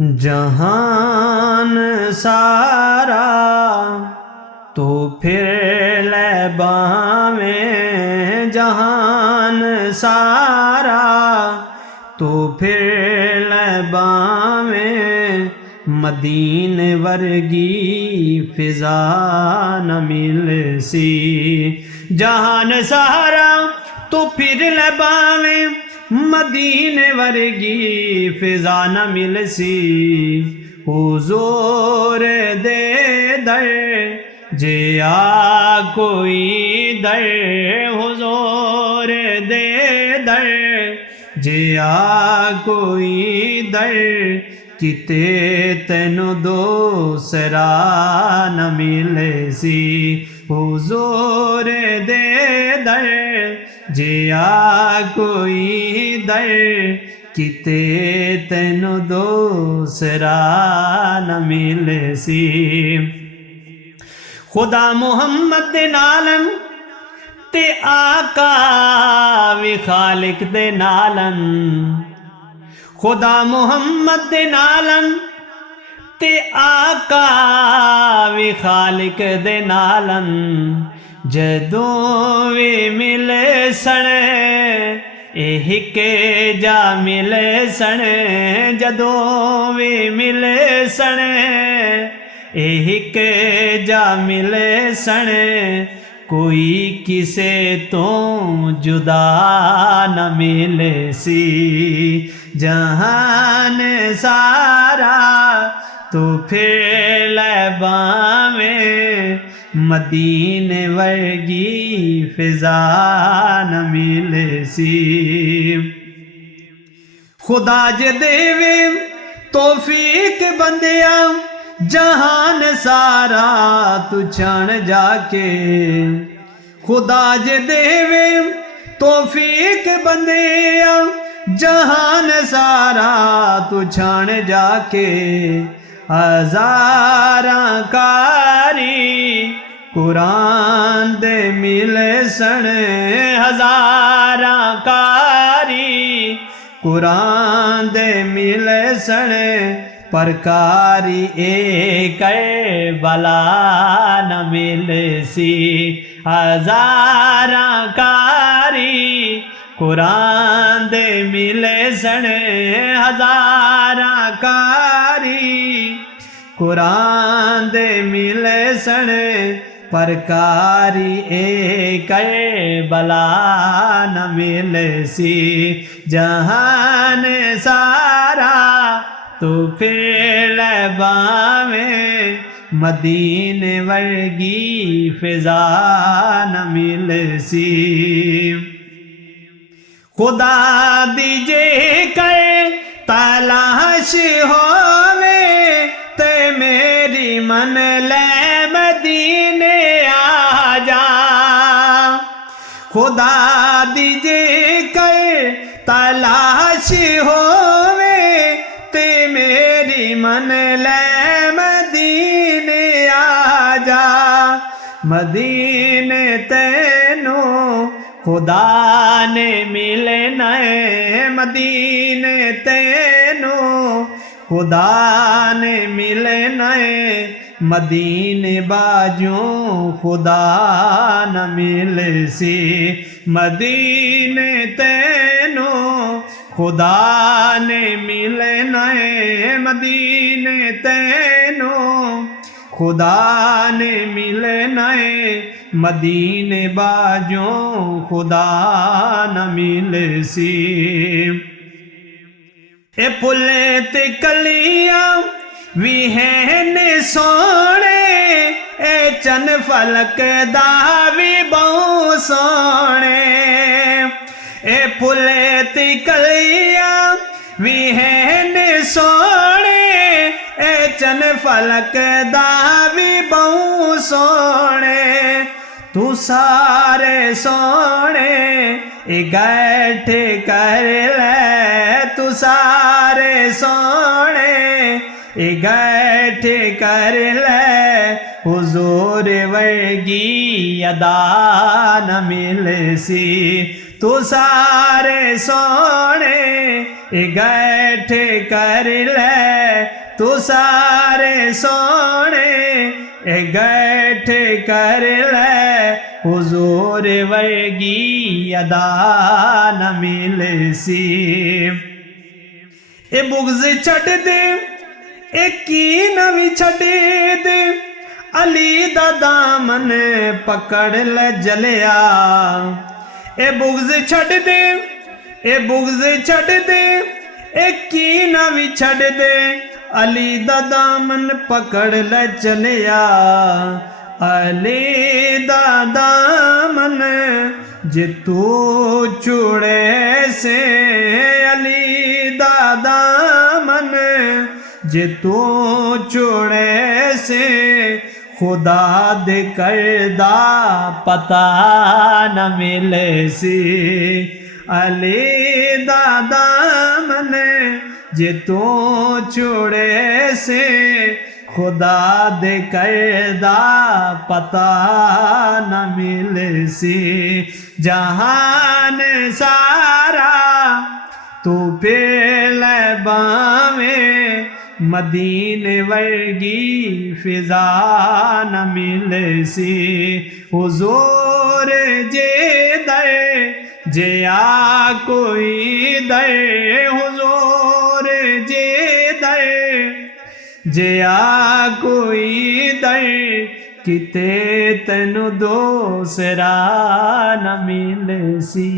جہان سارا تو پھر لے باویں، جہان سارا تو پھر لے باویں، مدینے ورگی فضا نہ مل سی۔ جہان سارا تو پھر لے باویں، مدینے ورگی فضا نہ مل سی۔ حضور دے در جے آ کوئی در، حضور دے در جے آ کوئی در، کتے تینو دوسرا نہ مل سی۔ حضور دے در جے آ کوئی در، کتے تینو دوسرا نہ مل سی۔ خدا محمد دے نالن تے آقا وی خالق دے نالن، خدا محمد دے نالن تے آقا وی خالق دے نالن، جدوں وی ملے سن ایک جا ملے سن، جدوں وی ملے سن ایک جا ملے سن، کوئی کسے تو جدا نہ ملے سی۔ جہان سارا تو پھر لے باویں، مدینے ورگی فضا نہ مل سی۔ خدا جے دیوے توفیق بندیا، جہان سارا تو چھان جا کے، خدا جے دیوے توفیق بندیا، جہان سارا تو چھان جا کے، ہزاراں کاری قرآن دے ملے سن، ہزاراں کاری قرآن دے ملے سن، پر کاری ایک بلا نہ مل سی۔ ہزاراں کاری قرآن دے ملے سن، ہزاراں کاری قرآن دے ملے سن، پر کاری ایک بلا نہ مل سی۔ جہان سارا تو پھر لے باویں، مدینے ورگی فضا نہ مل سی۔ خدا دیجے کر تلاش ہووے تے میری من لے مدینے آ جا، خدا دیجے کر تلاش ہووے تے میری من لے مدینے آ جا، مدینے تینو خدا نے ملنا ہے، مدینے تینو خدا نے ملنا ہے، مدینے باجوں خدا نہ مل سی۔ مدینے تینو خدا نے ملنا ہے، مدینے تینو خدا نے ملنا ہے، مدینے باجوں خدا نہ مل سی۔ اے پھلے تے کلیاں وی ہیں سونے، اے چن فلک دا وی بہوں سونے، اے پھلے تے کلیاں وی ہیں سونے، اے چن فلک دا وی بہوں سونے، تو سارے سونے اکٹھ کر لے، تو سارے سونے اکٹھ کر لے، حضور ورگی ادا نہ مل سی۔ تو سارے سونے اکٹھ کر لے، تو سارے سونے گٹھ کر لے حضور ورگی ادا نہ مل سی اے بغض چھڈ دے اے کینہ وی چھڈ دے علی دا دامن پکڑ لے جلیا اے بغض چھڈ دے اے بغض چھڈ دے اے کینہ وی چھڈ دے علی دا دامن پکڑ لے چلیا علی دا دامن جے تو چوڑے سے علی دا دامن جے تو چوڑے سے خدا دے کردہ پتہ نہ ملے سی علی دا دامن جے تو چوڑے سے خدا دے کردہ پتہ نہ ملے سی جہان سارا تو پھیلے باویں مدینے ورگی فضا نہ ملے سی حضور جے در جے آ کوئی در حضور جے در جے آ کوئی در کتے تینو دوسرا نہ ملے سی